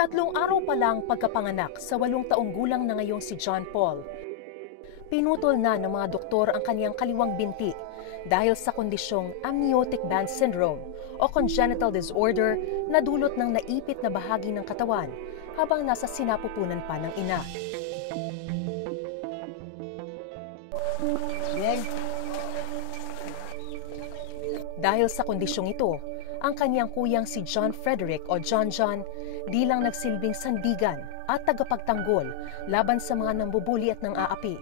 3 araw pa lang pagkapanganak sa 8 taong gulang na ngayong si John Paul. Pinutol na ng mga doktor ang kaniyang kaliwang binti dahil sa kondisyong amniotic band syndrome o congenital disorder na dulot ng naipit na bahagi ng katawan habang nasa sinapupunan pa ng ina. Dahil sa kondisyong ito, ang kaniyang kuyang si John Frederick o John John di lang nagsilbing sandigan at tagapagtanggol laban sa mga nambubuli at nang-aapi.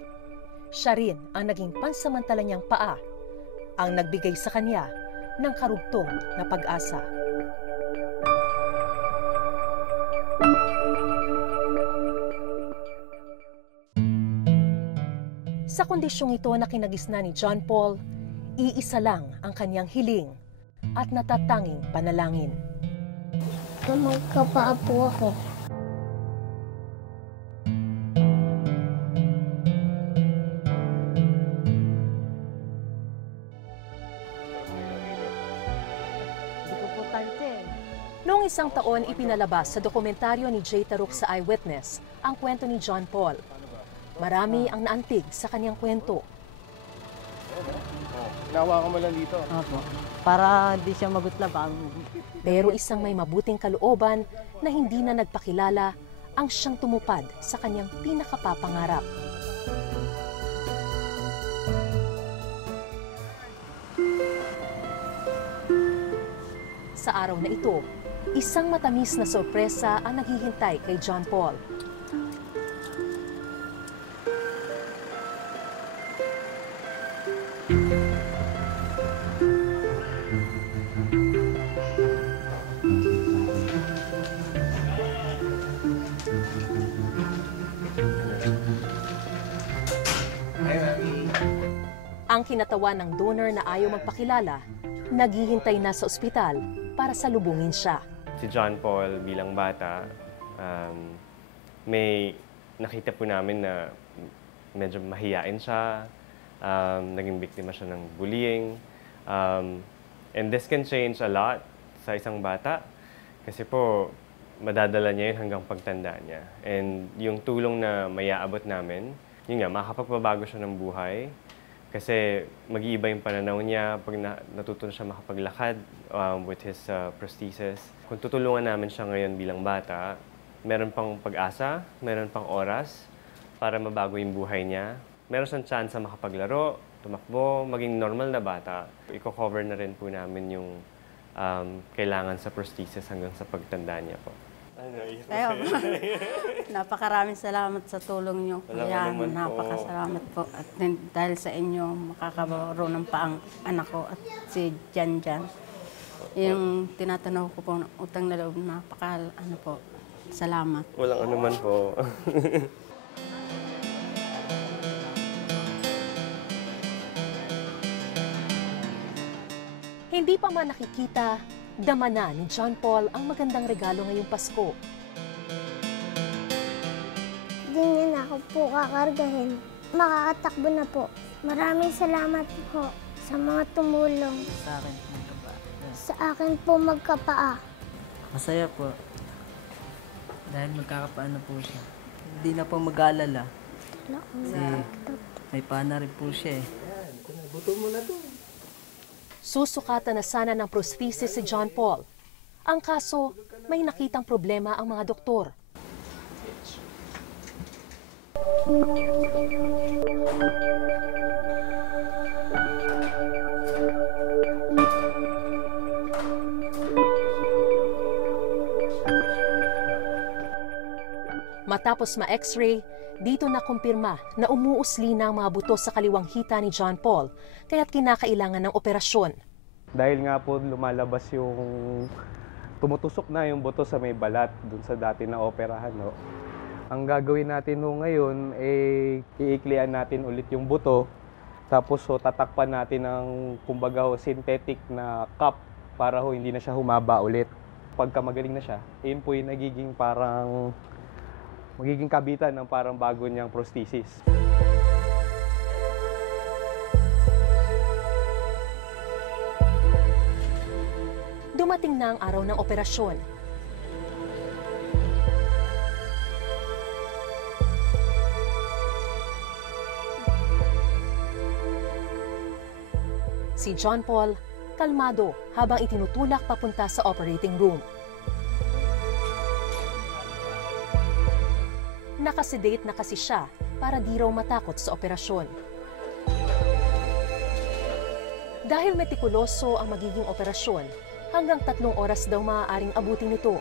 Siya rin ang naging pansamantala niyang paa, ang nagbigay sa kanya ng karugtong na pag-asa. Sa kondisyong ito na kinagisna ni John Paul, iisa lang ang kanyang hiling at natatanging panalangin. Magkapaa po ako. Noong isang taon, ipinalabas sa dokumentaryo ni Jay Taruk sa Eyewitness ang kwento ni John Paul. Marami ang naantig sa kanyang kwento. Nawa ka mo lang dito. Opo. Para hindi siya magutla pa. Pero isang may mabuting kalooban na hindi na nagpakilala ang siyang tumupad sa kanyang pinakapapangarap. Sa araw na ito, isang matamis na sorpresa ang naghihintay kay John Paul. Ang kinatawan ng donor na ayaw magpakilala, naghihintay na sa ospital para salubungin siya. Si John Paul bilang bata, may nakita po namin na medyo mahiyain siya, naging biktima siya ng bullying. And this can change a lot sa isang bata kasi po madadala niya yun hanggang pagtanda niya. And yung tulong na mayaabot namin, yun nga, makakapagbabago siya ng buhay. Kasi mag-iiba yung pananaw niya pag natuto na siya makapaglakad with his prosthesis. Kung tutulungan namin siya ngayon bilang bata, meron pang pag-asa, meron pang oras para mabago yung buhay niya. Meron siyang chance na makapaglaro, tumakbo, maging normal na bata. Iko-cover na rin po namin yung kailangan sa prosthesis hanggang sa pagtanda niya po. Kaya, napakaraming salamat sa tulong niyo. Kaya napakasalamat po. At dahil sa inyo, makakaroon ng paang anak ko at si Jan Jan. Yung tinatanaw ko po ng utang na loob, salamat. Walang anuman po. Hindi pa man nakikita, dama na ni John Paul ang magandang regalo ngayong Pasko. Hindi niya na ako po kakargahin. Makakatakbo na po. Maraming salamat po sa mga tumulong. Sa akin po magkapaa. Sa akin po magkapaa. Masaya po. Dahil magkakapaa na po siya. Hindi na po mag-aalala. Kasi may pana rin po siya eh. Buto mo na to. Susukatan na sana ng prosthesis si John Paul. Ang kaso, may nakitang problema ang mga doktor. Matapos ma-x-ray, dito na kumpirma na umuusli na ang mga buto sa kaliwang hita ni John Paul, kaya't kinakailangan ng operasyon. Dahil nga po lumalabas yung tumutusok na yung buto sa may balat dun sa dati na operahan. No? Ang gagawin natin ngayon, iiklian natin ulit yung buto, tapos tatakpan natin ng kumbaga synthetic na cup para hindi na siya humaba ulit. Pagka magaling na siya, yun po yung magiging kabitan ng parang bago niyang prosthesis. Dumating na ang araw ng operasyon. Si John Paul, kalmado habang itinutulak papunta sa operating room. Nakasedate na kasi siya para di raw matakot sa operasyon. Dahil metikuloso ang magiging operasyon, hanggang 3 oras daw maaaring abutin nito.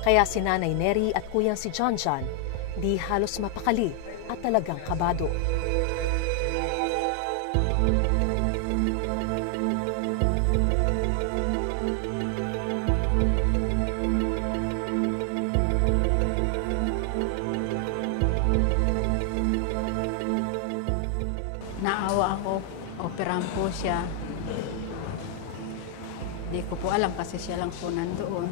Kaya si Nanay Neri at Kuyang si John John, di halos mapakali at talagang kabado. Naawa ako, operahan po siya. Hindi ko po alam kasi siya lang po nandoon.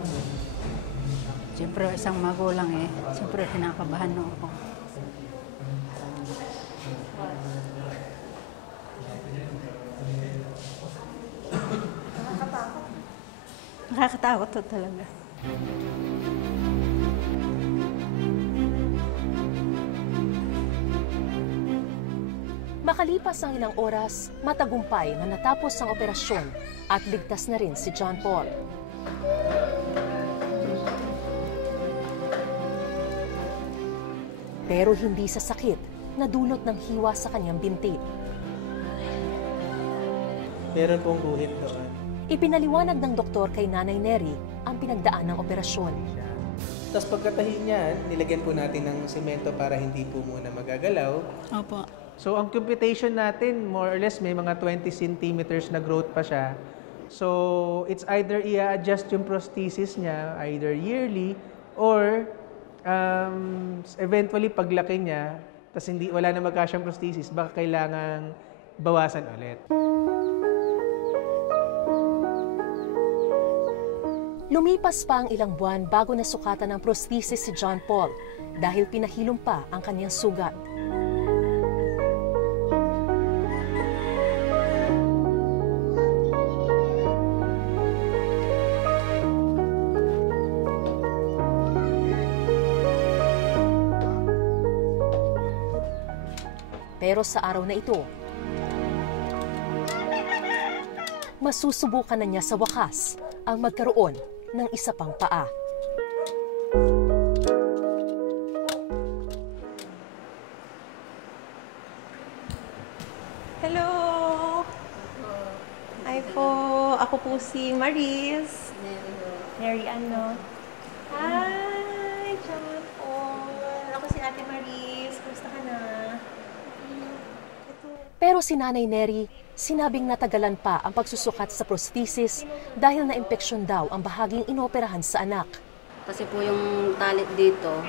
Siyempre, isang magulang siyempre kinakabahan na ako. Nakakatakot to talaga. Makalipas ang ilang oras, matagumpay na natapos ang operasyon at ligtas na rin si John Paul. Pero hindi sa sakit na dulot ng hiwa sa kanyang binti. Meron pong guhit doon. Ipinaliwanag ng doktor kay Nanay Neri ang pinagdaan ng operasyon. Tapos pagkatahi niyan, nilagyan po natin ng semento para hindi po muna magagalaw. Opo. So ang computation natin, more or less may mga 20 centimeters na growth pa siya. So it's either i-adjust yung prosthesis niya, either yearly or eventually paglaki niya, tapos wala na magkasyang prosthesis, baka kailangang bawasan ulit. Lumipas pa ang ilang buwan bago nasukatan ng prosthesis si John Paul dahil pinahilom pa ang kanyang sugat. Pero sa araw na ito, masusubukan na niya sa wakas ang magkaroon ng isa pang paa. Hello! Hi po. Ako po si Maris. Mary ano? Hi, John Paul. Ako si Ate Maris. Kumusta ka na? Pero si Nanay Neri, sinabing natagalan pa ang pagsusukat sa prosthesis dahil na-impeksyon daw ang bahaging inoperahan sa anak. Kasi po yung tali dito,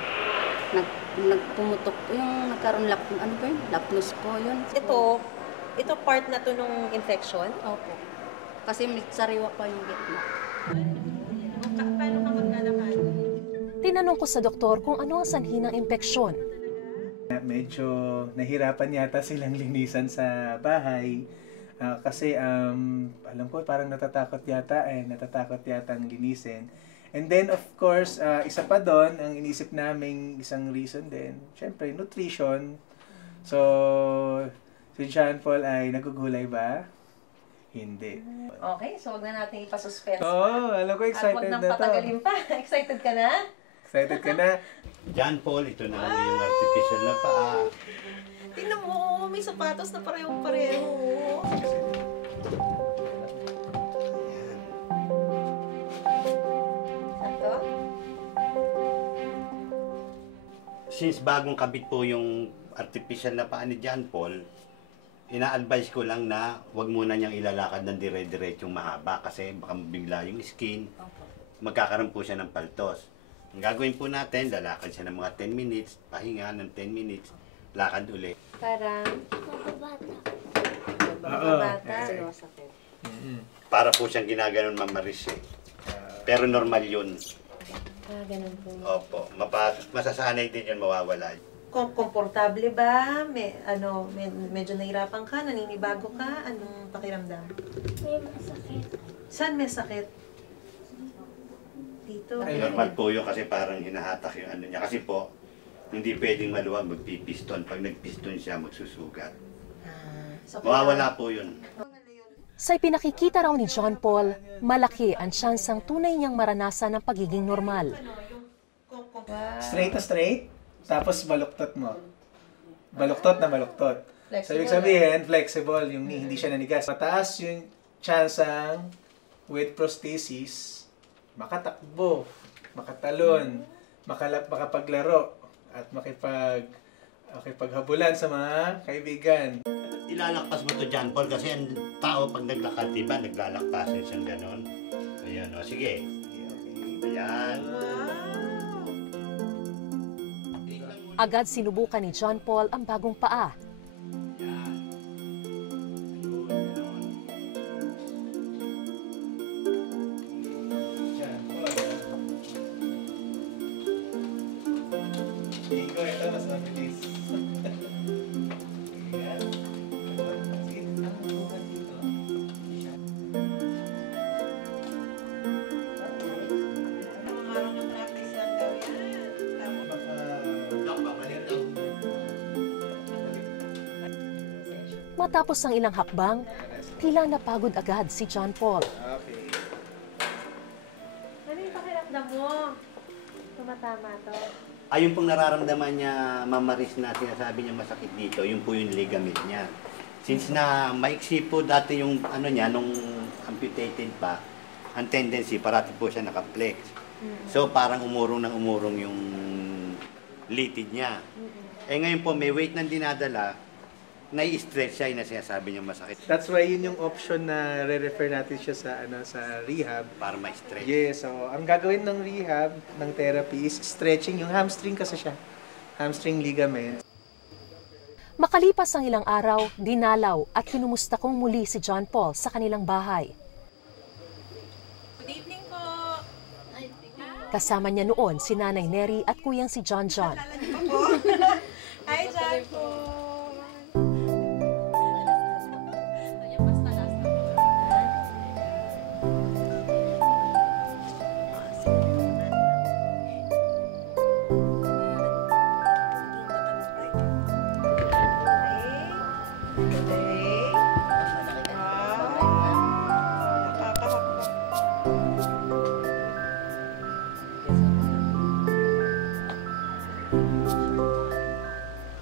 nagpumutok po yung nagkaroon ano ba yun? Lapnos po yun. Ito part na to nung infection? Opo. Kasi may sariwa pa yung gitna. Paano ka maglalakad? Tinanong ko sa doktor kung ano ang sanhi ng impeksyon. Medyo nahirapan yata silang linisan sa bahay. Kasi alam ko parang natatakot yata ang linisin. And then of course, isa pa doon, ang inisip naming isang reason din, syempre nutrition. So, si John Paul ay nagugulay ba? Hindi. Okay, so wag na natin ipasuspense. Oo, alam ko excited na to. At wag nang patagalin pa. Excited ka na? Excited ka na? John Paul, ito na yung artificial na paa. Tingnan mo, may sapatos na parehong-pareho. Santo? Since bagong kabit po yung artificial na paa ni John Paul, ina-advise ko lang na wag muna niyang ilalakad ng dire-diretsong mahaba kasi baka mabigla yung skin. Magkakaroon po siya ng paltos. Ang gagawin po natin, lalakad siya ng mga 10 minutes, pahinga ng 10 minutes, lakad ulit. Parang Mababata. Para po siyang ginaganon mamaris eh. Pero normal yun. ganun po. Opo, masasanay din yun, mawawala. Komportable ba? Medyo nahirapan ka? Naninibago ka? Anong pakiramdam? May masakit. Saan may sakit? Dito. Normal po yun kasi parang hinahatak yung ano niya. Kasi po, Hindi pwedeng maluwag, magpipiston. Pag nagpiston siya, magsusugat. So, Mawawala po yun. Sa ipinakikita raw ni John Paul, malaki ang tsansang tunay niyang maranasan ng pagiging normal. Straight na straight, tapos baluktot mo. Baluktot na baluktot. So, ibig sabihin, flexible, yung hindi siya nanigas. Mataas yung tsansang with prosthesis, makatakbo, makatalon, makapaglaro, at makipaghabulan sa mga kaibigan. Ilalakpas mo to, John Paul, kasi ang tao pag naglakad, diba, naglalakpasin siyang ganon. Ayan, o, sige. Ayan. Agad sinubukan ni John Paul ang bagong paa. Ito, mas mabilis. Matapos ang ilang hakbang, tila napagod agad si John Paul. Okay. Ano yung pakiramdam mo? Tumatama to. Ayun pong nararamdaman niya, Mama Riz, na sinasabi niya masakit dito, yun po yung ligament niya. Since na maiksi po dati yung ano niya, nung amputated pa, ang tendency, parati po siya nakaplex. So parang umurong yung litid niya. Eh ngayon po, may weight nang dinadala, nai-stretch siya, yung sinasabi niya masakit. That's why yun yung option na re-refer natin siya sa rehab. Para ma-stretch. Yes, so ang gagawin ng rehab, ng therapy is stretching yung hamstring kasi siya. Hamstring ligament. Makalipas ang ilang araw, dinalaw at kinumusta kong muli si John Paul sa kanilang bahay. Good evening po. Kasama niya noon si Nanay Neri at Kuyang si John John. Hi, John po.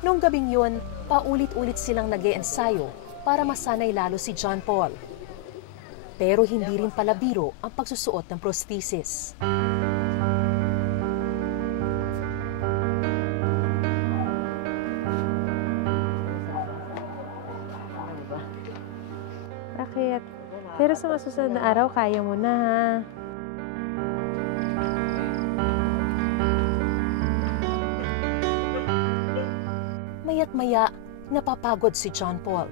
Noong gabing yun, paulit-ulit silang nag-e-ensayo para masanay lalo si John Paul. Pero hindi rin pala biro ang pagsusuot ng prosthesis. Bakit? Pero sa masusunod na araw, kaya mo na ha. Maya't maya, napapagod si John Paul.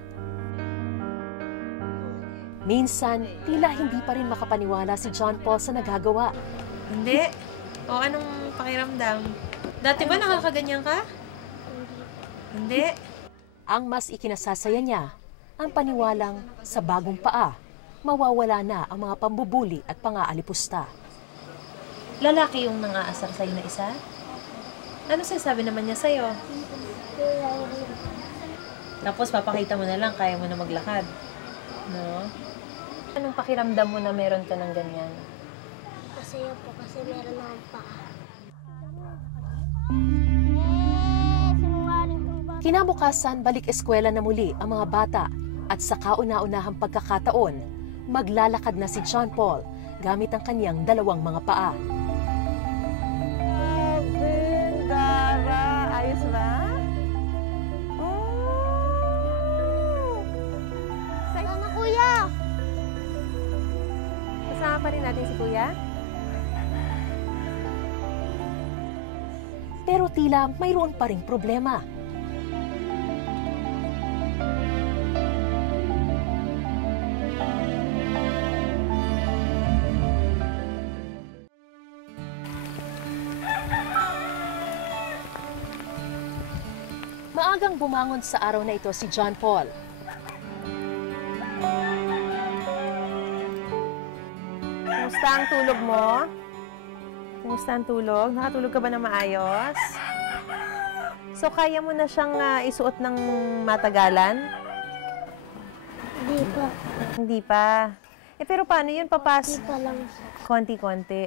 Minsan, tila hindi pa rin makapaniwala si John Paul sa nagagawa. Hindi. O, anong pakiramdam? Dati ba nakakaganyan ka? Hindi. Ang mas ikinasasaya niya, ang paniwalang sa bagong paa, mawawala na ang mga pambubuli at pang-aalipusta. Lalaki yung nang-aasar sa'yo na isa? Ano sinasabi naman niya sa'yo? Tapos papakita mo na lang, kaya mo na maglakad. No? Anong pakiramdam mo na meron ka ng ganyan? Masaya po kasi meron akong paa. Kinabukasan, balik eskwela na muli ang mga bata at sa kauna-unahang pagkakataon, maglalakad na si John Paul gamit ang kanyang dalawang mga paa. Dara! Ayos ba? Sana kuya! Kasama pa rin natin si Kuya? Pero tila mayroon pa ring problema. Maagang bumangon sa araw na ito si John Paul. Kumusta ang tulog mo? Kumusta ang tulog? Nakatulog ka ba na maayos? So, kaya mo na siyang isuot ng matagalan? Di pa. Hindi pa. Pero paano yun, Di papas? pa lang siya. Konti-konti.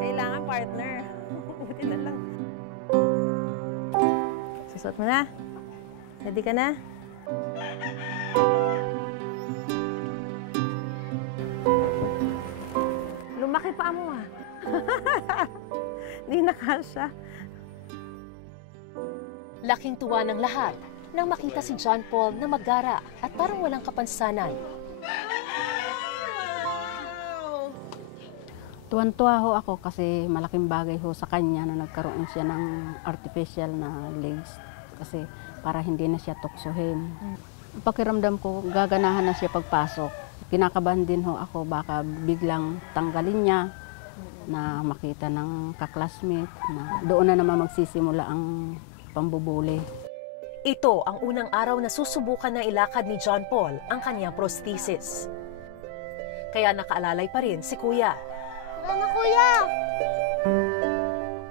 Kailangan partner. Buti na lang. Susuot mo na. Ready ka na? Lumaki pa mo ah. Hindi na kasya. Laking tuwa ng lahat nang makita si John Paul na magara at parang walang kapansanan. Tuwan-tuwa ho ako kasi malaking bagay ho sa kanya na nagkaroon siya ng artificial na legs kasi para hindi na siya tuksohin. Pakiramdam ko, gaganahan na siya pagpasok. Kinakabahan din ho ako, baka biglang tanggalin niya na makita ng kaklasmate na doon na naman magsisimula ang pambubuli. Ito ang unang araw na susubukan na ilakad ni John Paul ang kanyang prosthesis. Kaya nakaalalay pa rin si Kuya. Tara na, Kuya!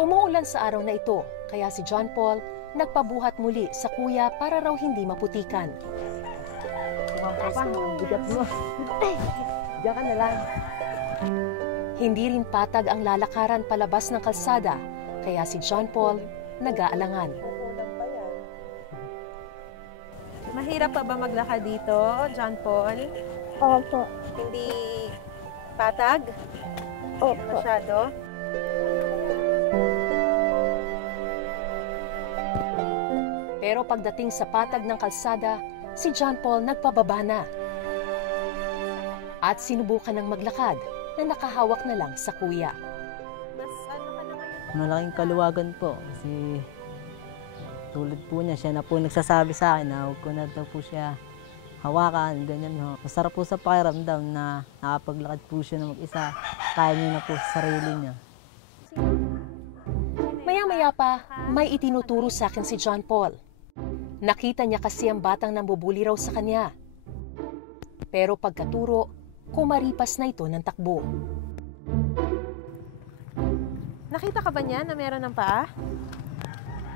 Umuulan sa araw na ito, kaya si John Paul nagpabuhat muli sa Kuya para raw hindi maputikan. Bigat mo. Diyan ka na lang. Hindi rin patag ang lalakaran palabas ng kalsada, kaya si John Paul nag-aalangan. Mahirap pa ba maglakad dito, John Paul? Opo. Hindi patag? Opo. Masyado? Pero pagdating sa patag ng kalsada, si John Paul nagpababa na. At sinubukan ng maglakad na nakahawak na lang sa Kuya. Mas ano ka na ngayon? Malaking kaluwagan po kasi tulad po niya, siya na po nagsasabi sa akin na huwag ko na daw po siya hawakan, ganyan ho. Masarap po sa pakiramdam na nakapaglakad po siya na mag-isa, kaya niya na po sa sarili niya. Maya-maya pa, may itinuturo sa akin si John Paul. Nakita niya kasi ang batang nambubuli raw sa kanya. Pero pagkaturo, kumaripas na ito ng takbo. Nakita ka ba niya na meron ng paa?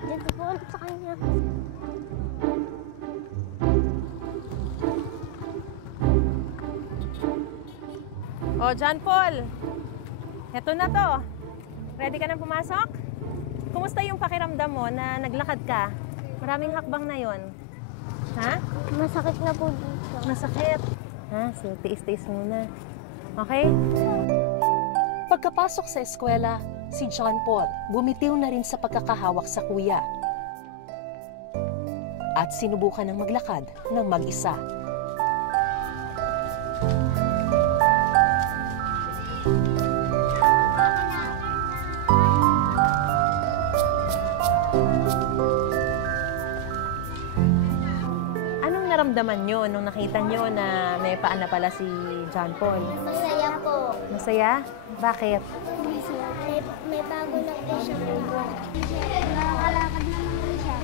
Dito po ulit sa kanya. O, John Paul. Eto na to. Ready ka na pumasok? Kumusta yung pakiramdam mo na naglakad ka? Maraming hakbang na yon. Ha? Masakit na po dito. Masakit. Ha? So, tiis-tiis muna. Okay? Pagkapasok sa eskwela, si John Paul bumitiw na rin sa pagkakahawak sa Kuya. At sinubukan ng maglakad ng mag-isa. Anong naramdaman nyo nung nakita nyo na may paa na pala si John Paul? Masaya po. Masaya? Bakit? May bago na po siya. Nakakalakad na naman siya.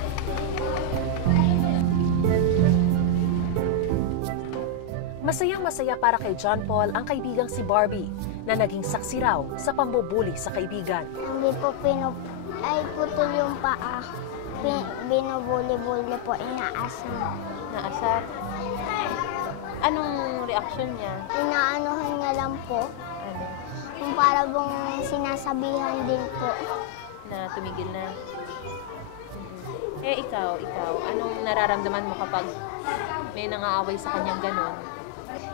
Masayang-masaya para kay John Paul ang kaibigang si Barbie na naging saksi raw sa pambubuli sa kaibigan. Hindi po ay putol yung paa. Binubuli-buli po, inaasam. Naasar? Anong reaksyon niya? Inaanuhan nga lang po. Ano? Kung para bang sinasabihan din po. Na tumigil na? Eh, ikaw, anong nararamdaman mo kapag may nangaaway sa kanyang ganon?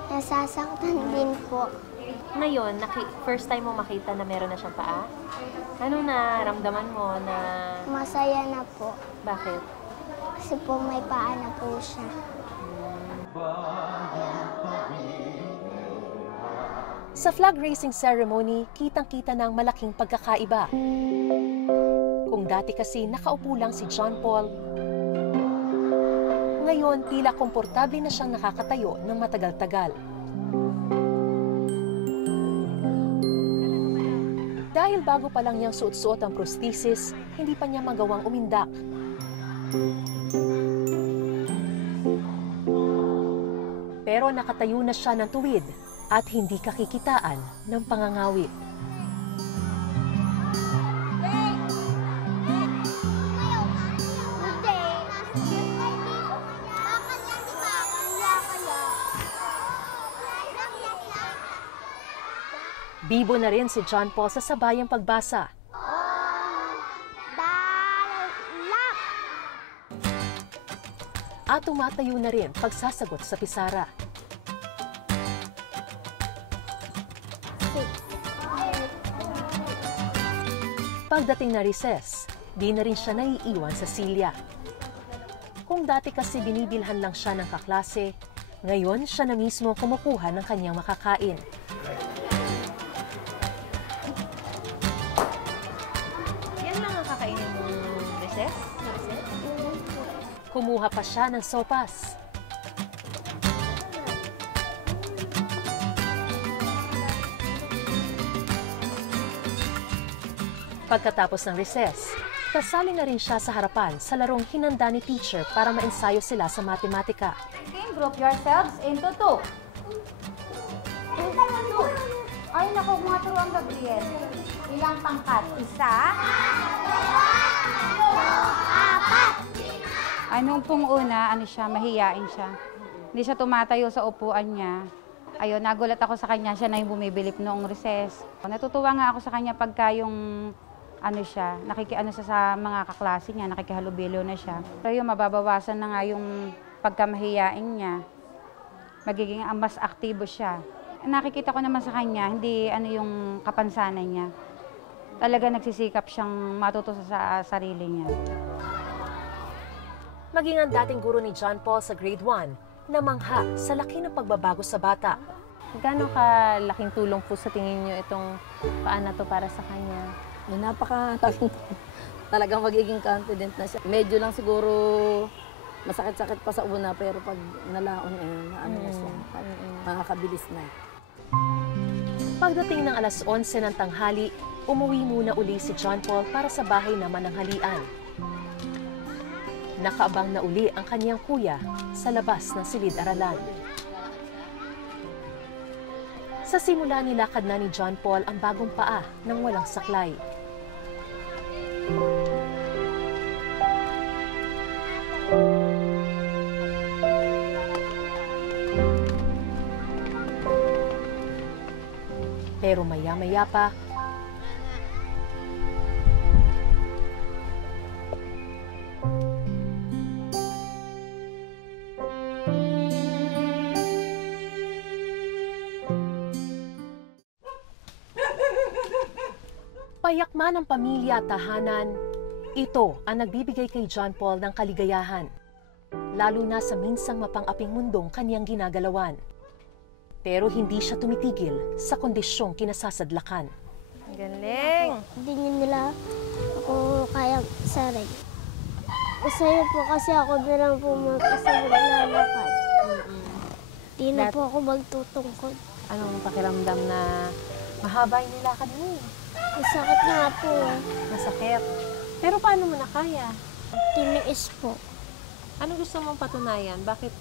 Nasasaktan din po. Ngayon, first time mo makita na meron na siyang paa? Anong naramdaman mo na... Masaya na po. Bakit? Kasi po may paa na po siya. Sa flag raising ceremony, kitang-kita ng malaking pagkakaiba. Kung dati kasi nakaupo lang si John Paul, ngayon tila komportable na siyang nakakatayo ng matagal-tagal. Dahil bago pa lang niyang suot-suot ang prosthesis, hindi pa niya magawang umindak. Pero nakatayo na siya ng tuwid at hindi kakikitaan ng pangangawit. Bibo na rin si John Paul sa sabayang pagbasa. At tumatayo na rin pagsasagot sa pisara. Pagdating na recess, di na rin siya naiiwan sa silya. Kung dati kasi binibilhan lang siya ng kaklase, ngayon siya na mismo kumukuha ng kanyang makakain. Yan lang ang kakainin mo recess? Kumuha pa siya ng sopas. Pagkatapos ng recess, kasali na rin siya sa harapan sa larong hinanda ni teacher para maensayo sila sa matematika. Group yourselves into 2. Ay, naku, mga turuan, Gabriel. Ilang pangkat? 1, 2, 4. Anong pong una, siya, mahiyain siya. Hindi siya tumatayo sa upuan niya. Ayun, nagulat ako sa kanya, siya na yung bumibilip noong recess. Natutuwa nga ako sa kanya pagka yung siya, nakikiano siya sa mga kaklase niya, nakikihalubilo na siya. Pero yung mababawasan na nga yung pagkamahiyain niya, magiging mas aktibo siya. Nakikita ko naman sa kanya, hindi yung kapansanan niya. Talaga nagsisikap siyang matuto sa sarili niya. Maging ang dating guro ni John Paul sa grade 1, namangha sa laki ng pagbabago sa bata. Gaano kalaking tulong po sa tingin niyo itong paan na to para sa kanya? Talagang magiging confident na siya. Medyo lang siguro masakit-sakit pa sa una, pero pag nalaon, na siya. Makakabilis na. Pagdating ng alas 11 ng tanghali, umuwi muna uli si John Paul para sa bahay naman ng halian. Nakaabang na uli ang kanyang kuya sa labas ng silid-aralan. Sa simula nilakad na ni John Paul ang bagong paa ng walang saklay. Pero maya-maya pa, payak man ang pamilya at tahanan, ito ang nagbibigay kay John Paul ng kaligayahan, lalo na sa minsang mapang-aping mundong kanyang ginagalawan. Pero hindi siya tumitigil sa kondisyong kinasasadlakan. Galing! Hindi nila ako kayang isarin. Masaya po kasi ako na lang po maglalakad. Hindi na po ako magtutungkod. Anong pakiramdam na mahaba yung nilakad mo? Masakit nga po. Masakit. Pero paano mo na kaya? Tiniis po. Ano gusto mong patunayan? Bakit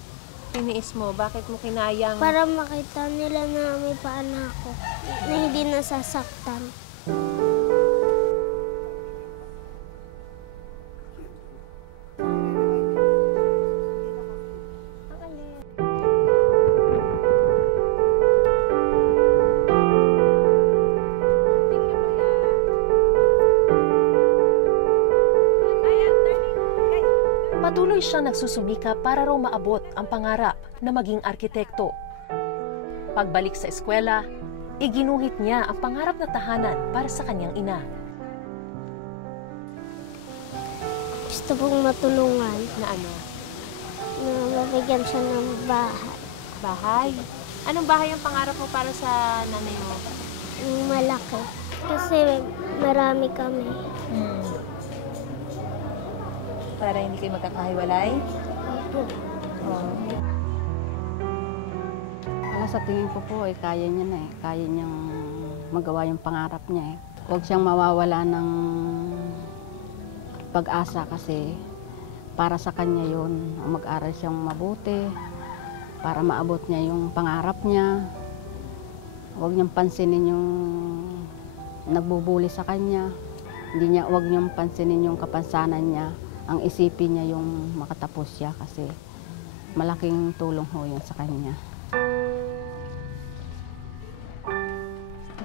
tiniis mo? Bakit mo kinayang... Para makita nila na may paana ako, na hindi nasasaktan. Patuloy siyang nagsusumikap para raw maabot ang pangarap na maging arkitekto. Pagbalik sa eskwela, iginuhit niya ang pangarap na tahanan para sa kanyang ina. Gusto kong matulungan. Na ano? Na mabigyan siya ng bahay. Bahay? Anong bahay ang pangarap mo para sa nanay mo? Malaki. Kasi marami kami. Para hindi kayo magkakahiwalay? Opo. Wala, sa tingin ko po, kaya niya na Kaya niyang magawa yung pangarap niya Huwag siyang mawawala ng pag-asa kasi para sa kanya yun. Mag-aral siyang mabuti para maabot niya yung pangarap niya. Huwag niyang pansinin yung nagbubuli sa kanya. Huwag niyang pansinin yung kapansanan niya. Ang isipin niya yung makatapos siya kasi malaking tulong ho yun sa kanya.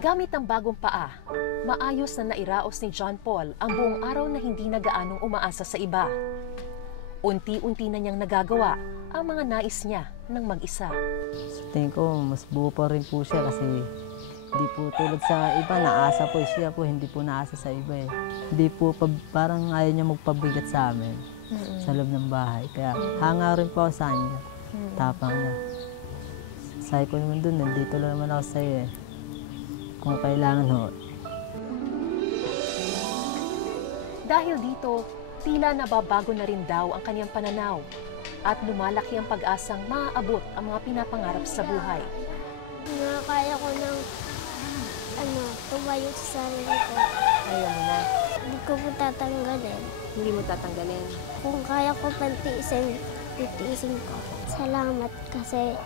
Gamit ang bagong paa, maayos na nairaos ni John Paul ang buong araw na hindi na gaanong umaasa sa iba. Unti-unti na niyang nagagawa ang mga nais niya ng mag-isa. Sa tingin ko, mas buo pa rin po siya kasi hindi po tulad sa iba, naasa po siya po, hindi po naasa sa iba Hindi po, parang ayaw niya magpabigat sa amin sa loob ng bahay. Kaya hanga rin po ako sa kanya. Tapang niya. Sabi ko naman dun, nandito lang naman ako sa iyo Kung kailangan ho. Dahil dito, tila nababago na rin daw ang kanyang pananaw at lumalaki ang pag-asang maaabot ang mga pinapangarap sa buhay. Kaya ko nang tumayo sa sarili ko. Kaya mo na. Hindi ko po tatanggalin. Hindi mo tatanggalin. Kung kaya ko pantiisin, titiisin ko. Salamat kasi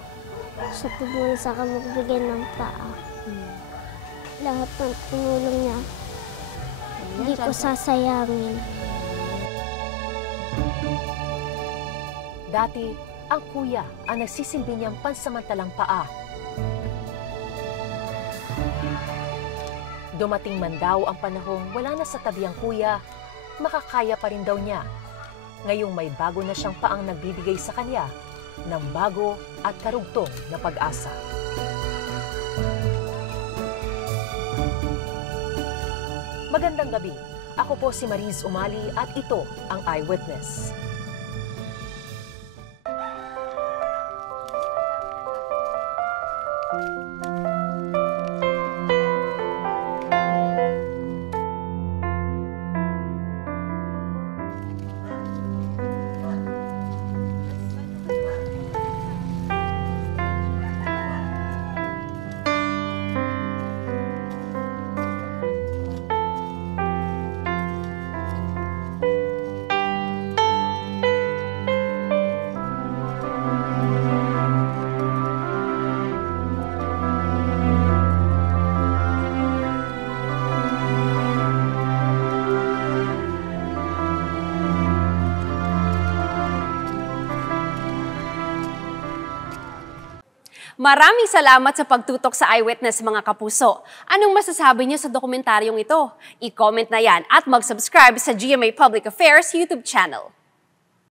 sa tumulong sa akin magbigay ng paa. Lahat ng tumulong niya, hindi ko sasayangin. Dati, ang kuya ang nagsisilbi niyang pansamantalang paa. Dumating man daw ang panahong wala na sa tabi ang kuya, makakaya pa rin daw niya. Ngayong may bago na siyang paang nagbibigay sa kanya ng bago at karugtong na pag-asa. Magandang gabi. Ako po si Mariz Umali at ito ang Eyewitness. Maraming salamat sa pagtutok sa Eyewitness mga kapuso. Anong masasabi niyo sa dokumentaryong ito? I-comment na yan at mag-subscribe sa GMA Public Affairs YouTube channel.